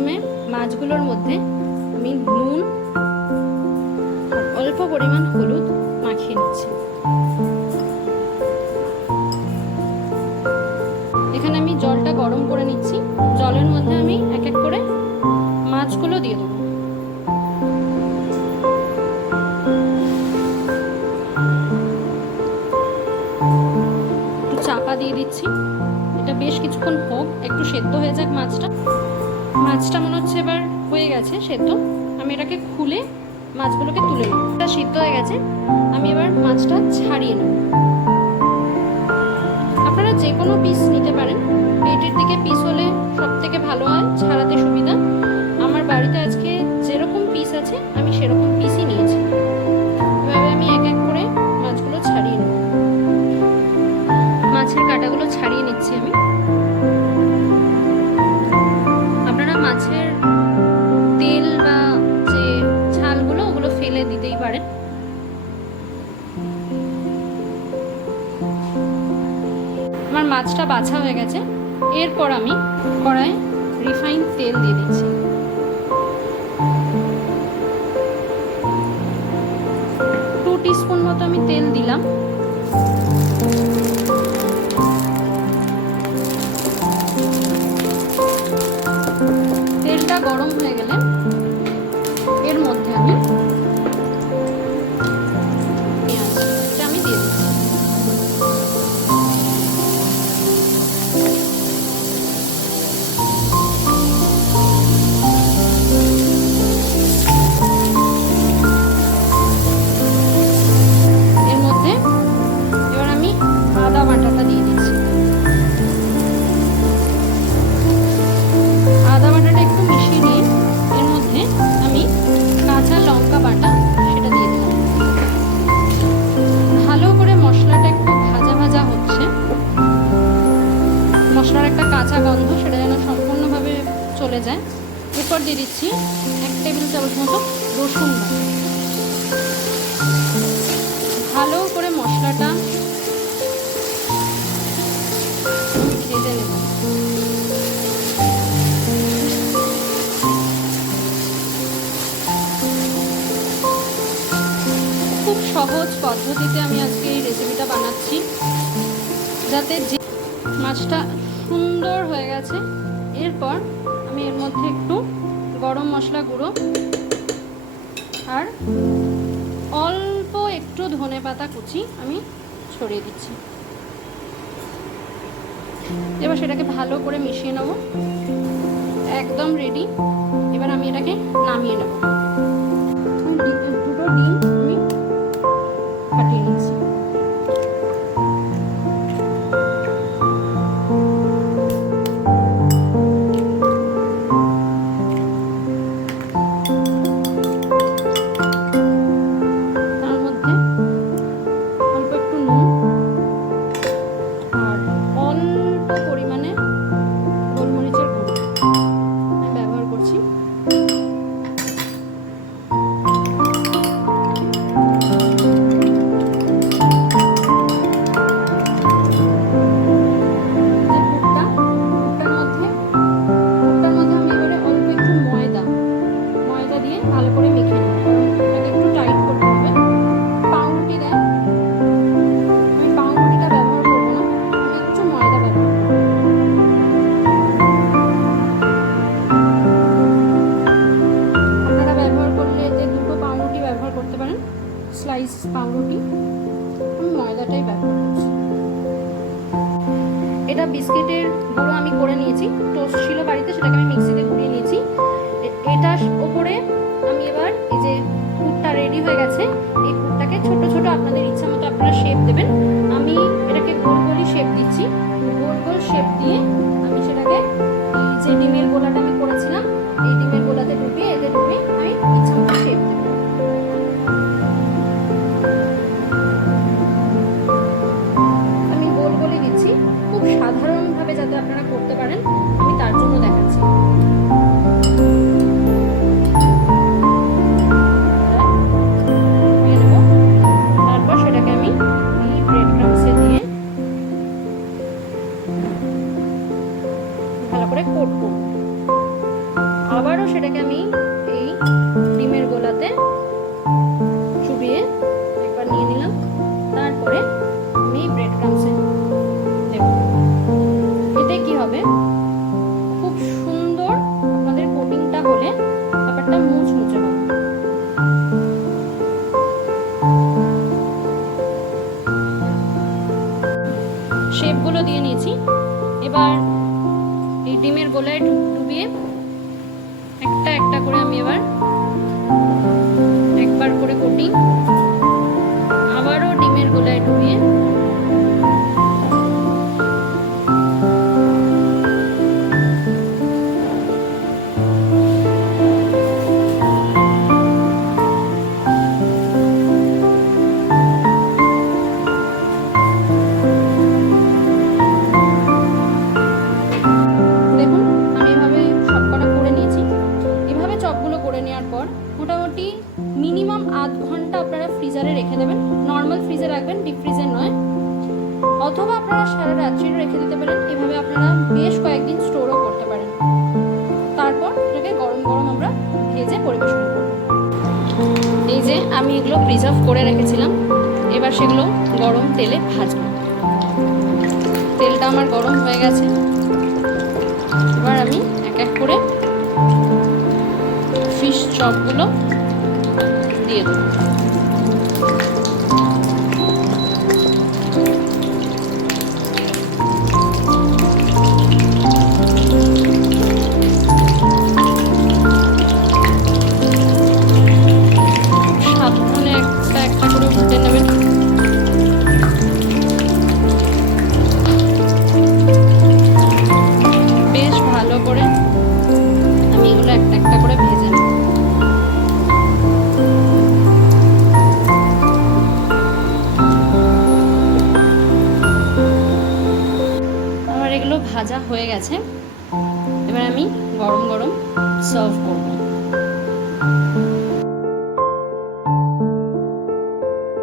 প্রথমে মাছগুলোর মধ্যে আমি নুন আর অল্প পরিমাণ হলুদ মাখিয়ে নিচ্ছি। এখানে আমি জলটা গরম করে নিচ্ছি। জলের মধ্যে আমি এক এক করে মাছগুলো দিয়ে দেবো। একটু চাপা দিয়ে দিচ্ছি, এটা বেশ কিছুক্ষণ হোক, একটু সেদ্ধ হয়ে যাক মাছটা। মাছটা মনে হচ্ছে এবার হয়ে গেছে সেদ্ধ। আমি এটাকে খুলে মাছগুলোকে তুলে নেব। এটা সিদ্ধ হয়ে গেছে, আমি এবার মাছটা ছাড়িয়ে নেব। আপনারা যে কোনো পিস নিতে পারেন, পেটের দিকে পিস হলে সব থেকে ভালো হয়, ছাড়াতে সুবিধা। আমার বাড়িতে আজকে যেরকম পিস আছে আমি সেরকম পিসই নিয়েছি। এভাবে আমি এক এক করে মাছগুলো ছাড়িয়ে নেব। মাছের কাঁটাগুলো ছাড়িয়ে নিচ্ছি আমি। আপনারা মাছের তেল বা যে ছালগুলো ওগুলো ফেলে দিতেই পারেন। আমার মাছটা বাছা হয়ে গেছে। এরপর আমি কড়াই রিফাইন তেল দিয়ে দিচ্ছি। টু টিস্পুন মতো আমি তেল দিলাম। তেলটা গরম হয়ে গেলে এর মধ্যে আমি পেঁয়াজটা আমি দিয়ে দিচ্ছি। এর মধ্যে এবার আমি আদা বাটাটা দিয়ে দিচ্ছি। আদা বাটাটা একটু মিশিয়ে নিয়ে এর মধ্যে আমি কাঁচা লঙ্কা বাটা সেটা দিয়ে দিলাম। ভালো করে মশলাটা একটু ভাজা ভাজা হচ্ছে, মশলার একটা কাঁচা গন্ধ সেটা যেন সম্পূর্ণভাবে চলে যায়। এরপর দিয়ে দিচ্ছি 1 টেবিল চামচ মতো রসুন বাটা। ভালো করে মশলাটা ভেজে নেব। খুব সহজ পদ্ধতিতে আমি আজকে এই রেসিপিটা বানাচ্ছি, যাতে যে মাছটা সুন্দর হয়ে গেছে। এরপর আমি এর মধ্যে একটু গরম মশলা গুঁড়ো আর অল্প একটু ধনেপাতা কুচি আমি ছড়িয়ে দিচ্ছি। এবার সেটাকে ভালো করে মিশিয়ে নেব। একদম রেডি। এবার আমি এটাকে নামিয়ে নেব। দুটো ডিম আমি ফাটিয়ে নিচ্ছি। তার মধ্যে অল্প একটু নুন আর অল্প পরিমাণে গোলমরিচের গুঁড়ো আমি ব্যবহার করছি। স্লাইস পাউরুটি, আমি ময়দাটাই ব্যবহার করছি। এটা বিস্কিটের গুঁড়ো আমি করে নিয়েছি, টোস্ট ছিল বাড়িতে, সেটাকে আমি মিক্সিতে ঘুরিয়ে নিয়েছি। এটার ওপরে আমি এবার এই যে পুরটা রেডি হয়ে গেছে, এই পুরটাকে ছোট ছোট আপনাদের ইচ্ছা মতো আপনারা শেপ দেবেন। আমি এটাকে গোল গোলই শেপ দিচ্ছি। গোল গোল শেপ দিয়ে আমি সেটাকে এই যে ডিমের গোলাটা আমি করেছিলাম, এই ডিমের গোলাতে ডুবিয়ে এতে ডুবিয়ে আমি ইচ্ছা মতো শেপ দেবো। খুব সাধারণভাবে যাতে আপনারা করতে পারেন আমি তার জন্য দেখাচ্ছি। তারপর সেটাকে আমি এই ব্রেড ক্রাম্বসে দিয়ে ভালো করে কোট করব। আবারও সেটাকে আমি এই ডিমের গোলাতে চুবিয়ে একবার নিয়ে নিলাম। তারপরে আমি ব্রেড ক্রামসে দেব। এতে কি হবে, খুব সুন্দর আপনাদের কোটিংটা হলে ব্যাপারটা মুচমুচে হবে। শেপগুলো দিয়ে নিয়েছি। এবার এই ডিমের গোলায় ডুবিয়ে একটা একটা করে আমি এবার একবার করে কোটিং, আবারও ডিমের গোলায় ডুবিয়ে মোটামুটি মিনিমাম আধ ঘন্টা আপনারা ফ্রিজারে রেখে দেবেন। নর্মাল ফ্রিজে রাখবেন, ডিপ ফ্রিজে নয়। অথবা আপনারা সারা রাত্রিও রেখে দিতে পারেন। এভাবে আপনারা বেশ কয়েকদিন স্টোরও করতে পারেন। তারপর এটাকে গরম গরম আমরা ভেজে পরিবেশন করব। এই যে আমি এগুলো প্রিজার্ভ করে রেখেছিলাম, এবার সেগুলো গরম তেলে ভাজবো। তেলটা আমার গরম হয়ে গেছে। এবার আমি এক এক করে ফিশ চপগুলো দিয়ে দেবো। সাবধানে একটা একটা করে উল্টে নেবেন। বেশ ভালো করে আমি এগুলো একটা একটা করে ভেজে নেব। আমার এগুলো ভাজা হয়ে গেছে। এবার আমি গরম গরম সার্ভ করব।